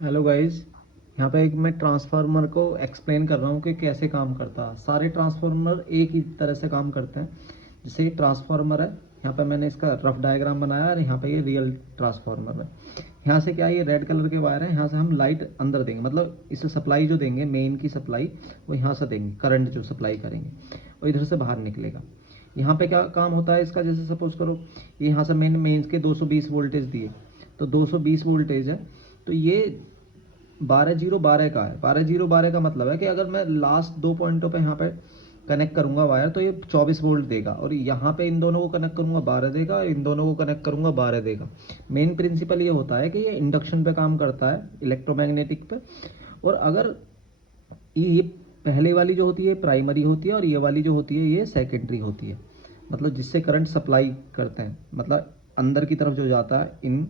Hello guys, यहाँ पे एक मैं ट्रांसफार्मर को एक्सप्लेन कर रहा हूँ कि कैसे काम करता है। सारे ट्रांसफार्मर एक ही तरह से काम करते हैं। जैसे ये ट्रांसफार्मर है, यहाँ पे मैंने इसका रफ डायग्राम बनाया और यहाँ पे ये रियल ट्रांसफार्मर है। यहाँ से क्या है, ये रेड कलर के वायर है, यहाँ से हम लाइट अंदर देंगे, मतलब इसे सप्लाई जो देंगे, मेन की सप्लाई वो यहाँ से देंगे, करंट जो सप्लाई करेंगे और इधर से बाहर निकलेगा। यहाँ पे क्या काम होता है इसका, जैसे सपोज करो ये यहाँ से मेन्स के 220 वोल्टेज दिए, तो 220 वोल्टेज है, तो ये 12 0 12 का है। 12 0 12 का मतलब है कि अगर मैं लास्ट दो पॉइंटों पे यहाँ पे कनेक्ट करूंगा वायर तो ये 24 वोल्ट देगा, और यहाँ पे इन दोनों को कनेक्ट करूंगा 12 देगा, और इन दोनों को कनेक्ट करूंगा 12 देगा। मेन प्रिंसिपल ये होता है कि ये इंडक्शन पे काम करता है, इलेक्ट्रोमैग्नेटिक पे। और अगर ये पहले वाली जो होती है प्राइमरी होती है, और ये वाली जो होती है ये सेकेंडरी होती है, मतलब जिससे करंट सप्लाई करते हैं, मतलब अंदर की तरफ जो जाता है इन,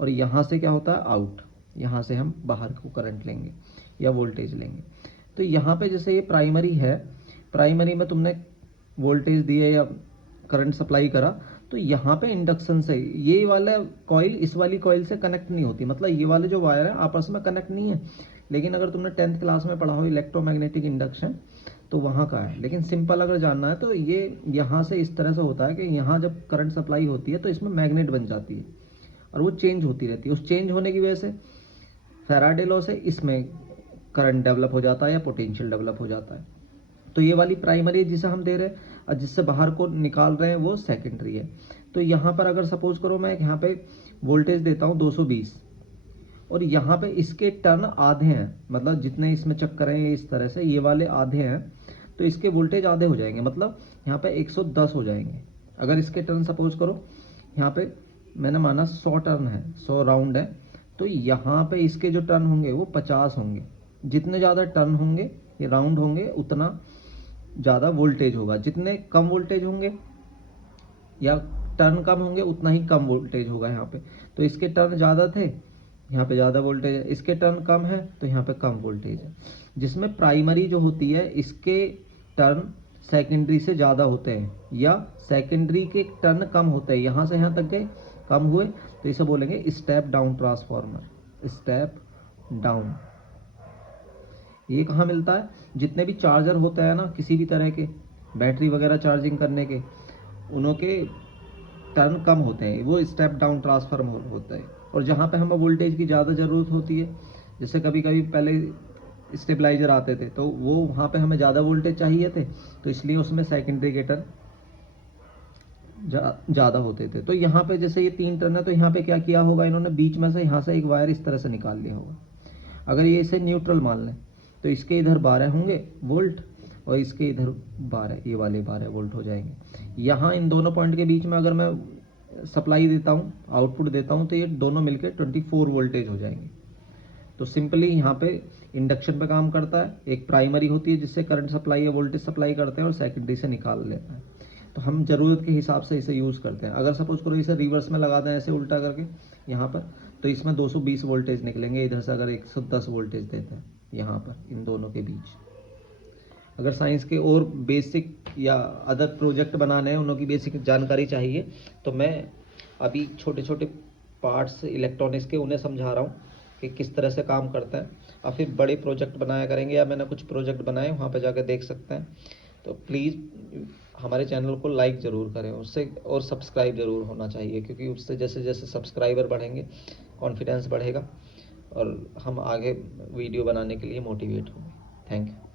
और यहाँ से क्या होता है आउट, यहाँ से हम बाहर को करंट लेंगे या वोल्टेज लेंगे। तो यहाँ पे जैसे ये प्राइमरी है, प्राइमरी में तुमने वोल्टेज दिए या करंट सप्लाई करा, तो यहाँ पे इंडक्शन से ये वाला कॉइल इस वाली कॉइल से कनेक्ट नहीं होती, मतलब ये वाले जो वायर है आपस में कनेक्ट नहीं है। लेकिन अगर तुमने 10th क्लास में पढ़ा हो इलेक्ट्रोमैग्नेटिक इंडक्शन, तो वहाँ का है। लेकिन सिंपल अगर जानना है तो ये यहाँ से इस तरह से होता है कि यहाँ जब करंट सप्लाई होती है तो इसमें मैग्नेट बन जाती है, और वो चेंज होती रहती है। उस चेंज होने की वजह से फैराडे लॉ से इसमें करंट डेवलप हो जाता है या पोटेंशियल डेवलप हो जाता है। तो ये वाली प्राइमरी जिसे हम दे रहे हैं और जिससे बाहर को निकाल रहे हैं वो सेकेंडरी है। तो यहाँ पर अगर सपोज करो मैं यहाँ पे वोल्टेज देता हूँ 220, और यहाँ पे इसके टर्न आधे हैं, मतलब जितने इसमें चक्कर हैं इस तरह से ये वाले आधे हैं, तो इसके वोल्टेज आधे हो जाएंगे, मतलब यहाँ पे 110 हो जाएंगे। अगर इसके टर्न सपोज करो यहाँ पे मैंने माना 100 टर्न है, 100 राउंड है, तो यहाँ पे इसके जो टर्न होंगे वो 50 होंगे। जितने ज़्यादा टर्न होंगे ये राउंड होंगे उतना ज़्यादा वोल्टेज होगा, जितने कम वोल्टेज होंगे या टर्न कम होंगे उतना ही कम वोल्टेज होगा यहाँ पे। तो इसके टर्न ज़्यादा थे, यहाँ पे ज़्यादा वोल्टेज है, इसके टर्न कम है तो यहाँ पे कम वोल्टेज है। जिसमें प्राइमरी जो होती है इसके टर्न सेकेंडरी से ज़्यादा होते हैं, या सेकेंडरी के टर्न कम होते हैं, यहाँ से यहाँ तक गए कम हुए, तो इसे बोलेंगे step down transformer, step down. ये कहाँ मिलता है, जितने भी चार्जर होते हैं ना किसी भी तरह के, बैटरी वगैरह चार्जिंग करने के, उनों के टर्न कम होते हैं, वो स्टेप डाउन ट्रांसफार्मर होता है। और जहाँ पे हमें वोल्टेज की ज़्यादा ज़रूरत होती है, जैसे कभी कभी पहले स्टेबलाइजर आते थे तो वो वहाँ पे हमें ज़्यादा वोल्टेज चाहिए थे, तो इसलिए उसमें सेकेंडरी के टर्न ज़्यादा होते थे। तो यहाँ पे जैसे ये 3 टर्न है, तो यहाँ पे क्या किया होगा इन्होंने, बीच में से यहाँ से एक वायर इस तरह से निकाल लिया होगा। अगर ये इसे न्यूट्रल मान लें तो इसके इधर 12 होंगे वोल्ट, और इसके इधर 12, ये वाले 12 वोल्ट हो जाएंगे। यहाँ इन दोनों पॉइंट के बीच में अगर मैं सप्लाई देता हूँ, आउटपुट देता हूँ, तो ये दोनों मिलकर 24 वोल्टेज हो जाएंगे। तो सिंपली यहाँ पे इंडक्शन पे काम करता है, एक प्राइमरी होती है जिससे करंट सप्लाई या वोल्टेज सप्लाई करते हैं, और सेकेंडरी से निकाल लेता है। तो हम ज़रूरत के हिसाब से इसे यूज़ करते हैं। अगर सपोज करो इसे रिवर्स में लगा दें ऐसे उल्टा करके यहाँ पर, तो इसमें 220 वोल्टेज निकलेंगे। इधर से अगर 110 वोल्टेज देते हैं यहाँ पर इन दोनों के बीच। अगर साइंस के और बेसिक या अदर प्रोजेक्ट बनाने हैं, उनकी बेसिक जानकारी चाहिए, तो मैं अभी छोटे छोटे पार्ट्स इलेक्ट्रॉनिक्स के उन्हें समझा रहा हूँ कि किस तरह से काम करता है। और फिर बड़े प्रोजेक्ट बनाया करेंगे, या मैंने कुछ प्रोजेक्ट बनाए वहाँ पर जाकर देख सकते हैं। तो प्लीज़ हमारे चैनल को लाइक ज़रूर करें उससे, और सब्सक्राइब ज़रूर होना चाहिए, क्योंकि उससे जैसे जैसे सब्सक्राइबर बढ़ेंगे कॉन्फिडेंस बढ़ेगा, और हम आगे वीडियो बनाने के लिए मोटिवेट होंगे। Thank you.